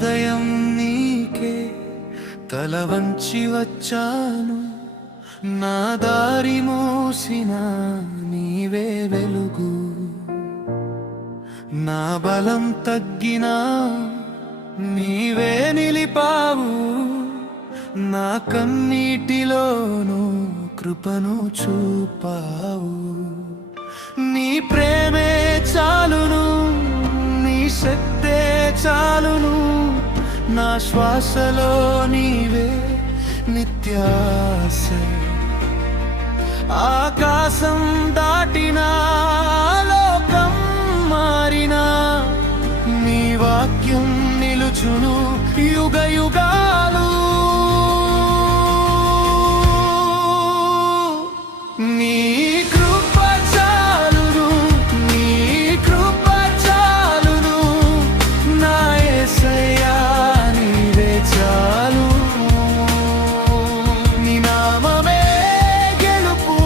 ఉదయం నీకే తల వంచి వచ్చాను, నా దారి మోసిన నీవే వెలుగు. నా బలం తగ్గినా నీవే నిలిపావు, నా కన్నీటిలోనూ కృపను చూపావు. నీ ప్రేమే చాలును, నీ శక్తే చాలును, నా శ్వాసలో నీవే నిత్యాశ. ఆకాశం దాటినా లోకం మారినా నీ వాక్యం నిలుచును యుగ యుగాలు. నీ కృప చాలును, నీ కృప చాలును, నా యేసయ్యా నీవే చాలు. నీ నామమే గెలుపు,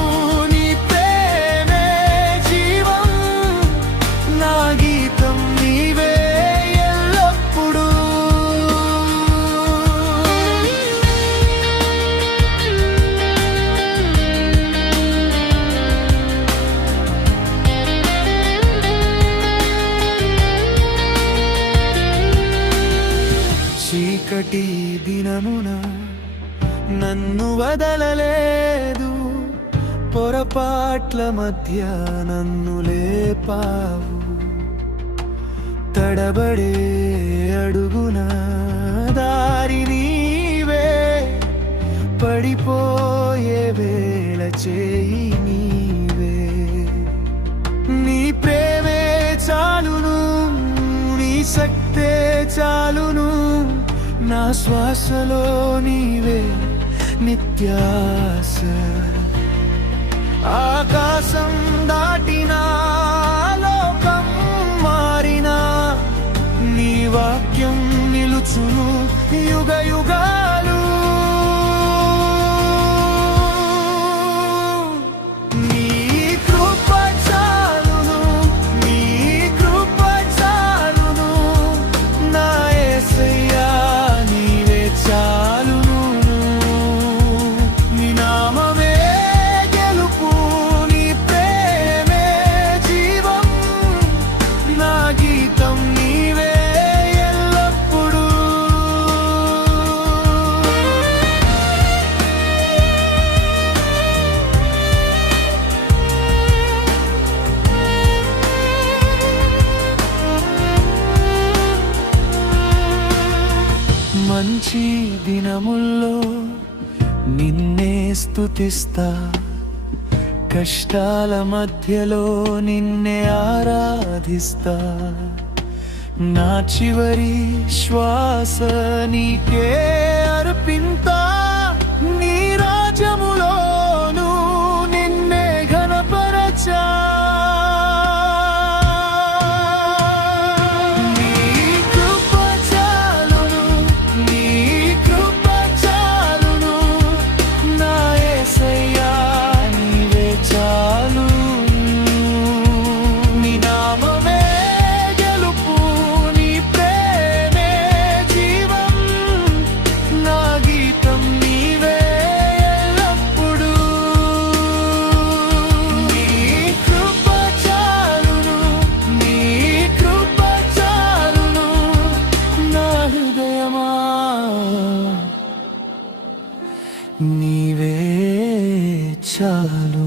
నీ ప్రేమే జీవం, నా గీతం నీవే ఎల్లప్పుడూ. చీకటి దినమున నన్ను వదలలేదు, పొరపాట్ల మధ్య నన్ను లేపావు. తడబడే అడుగున దారి నీవే, పడిపోయే వేళ చేయి నీవే. నీ ప్రేమే చాలును, నీ శక్తే చాలును, నా శ్వాసలో నీవే నిత్యాశ. ఆకాశం దాటినా లోకం మారినా నీ వాక్యం నిలుచును యుగ యుగాలు. నీ కృప చాలును, నీ కృప చాలును, నా యేసయ్యా నీవే చాలును. నీ నామమే గెలుపు, నీ ప్రేమే జీవం, నా గీతం నీవే ఎల్లప్పుడూ. మంచి దినముల్లో నిన్నే స్తుతిస్తా, కష్టాల మధ్యలో నిన్నే ఆరాధిస్తా. నా చివరి శ్వాస నీకే అర్పిస్తా, నీ రాజ్యములోను నిన్నే ఘనపరచా. నీ కృప చాలును, నీ కృప చాలును, నా యేసయ్యా నీవే చాలు. నీ నామమే గెలుపు, నీ ప్రేమే జీవం, నా గీతం నీవే ఎల్లప్పుడూ. నీ కృప చాలును, నీ కృప చాలును, నా హృదయమా నీవే చాలు.